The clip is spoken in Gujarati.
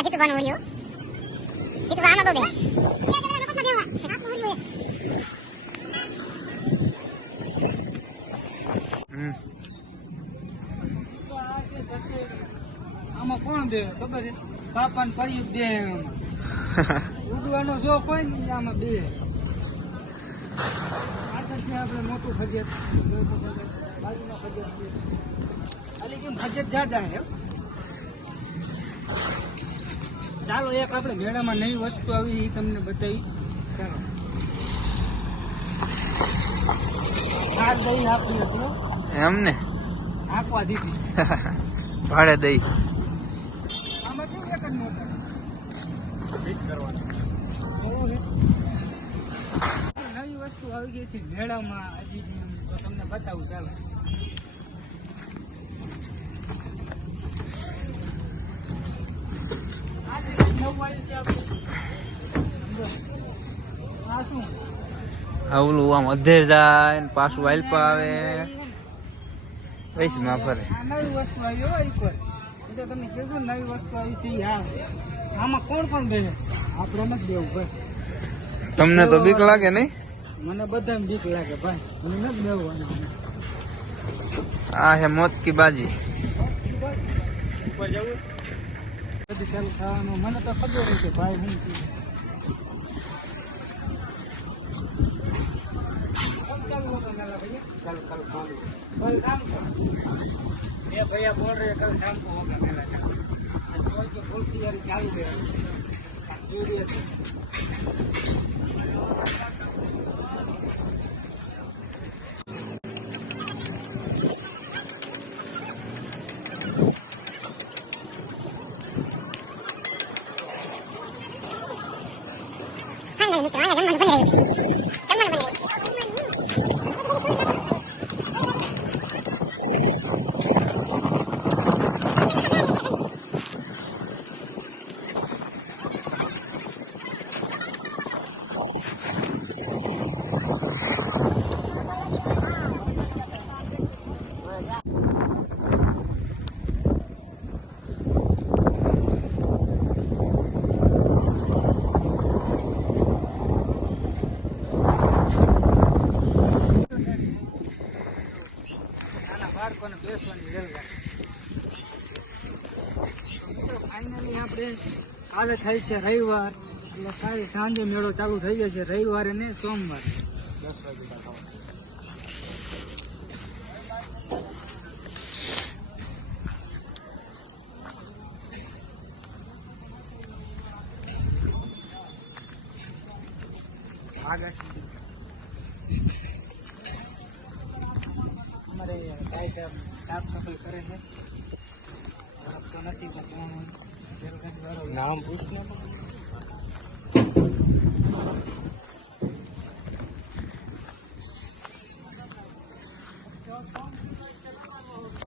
માં જીતું બાનો ઓળ્યો જીતું બાનો તો દે આમાં કોણ દે ખબર છે બાપા ને પર્યું દે ઉડવાનો શોખ હોય ને આમાં બે આગળથી આપણે મોટું ફજિયત બાજુમાં ફજિયત છે ખાલી કેમ ફજિયત જાદા હે ચાલો એક આપણે મેળામાં નવી વસ્તુ આવી એ તમને બતાવી ચાલો આ દહીં આપી હતી એમને આપવા દીધી ભાડે દઈ આમાં કેવું એક જ નહોતા ફિટ કરવાનું નવી વસ્તુ આવી ગઈ છે મેળામાં હજી તો તમને બતાવું ચાલો આ શું આવલું આમ અધેર જાય ને પાછું વાલપા આવે વૈસમાં ફરે આ નવી વસ્તુ આવી હોય એક વાર એ તો તમે કીધું નવી વસ્તુ આવી છે ઈ આવે આમાં કોણ કોણ બેસે આપણે નથી બેવું ભાઈ તમને તો બીક લાગે નહીં મને બધાને બીક લાગે ભાઈ મને નથી બેવું આ હે મોત કી બાજી ઉપર જવું બધું ચાલુ થવાનું મને તો ખબર હોય કે ભાઈ હું कल शाम को ये भैया बोल रहे कल शाम को होगा मेरा तो जो फुल तैयारी चालू है જોઈએ છે બાળકોને બેસવાની રેલગાડી ફાઇનલી આપણે કાલે થાય છે રવિવાર એટલે કાલે સાંજે મેળો ચાલુ થઈ જશે રવિવારે ને સોમવારે 10 વાગે આગળ हमारे भाई साहब साफ सफाई करे हैं तो नहीं नाम पूछना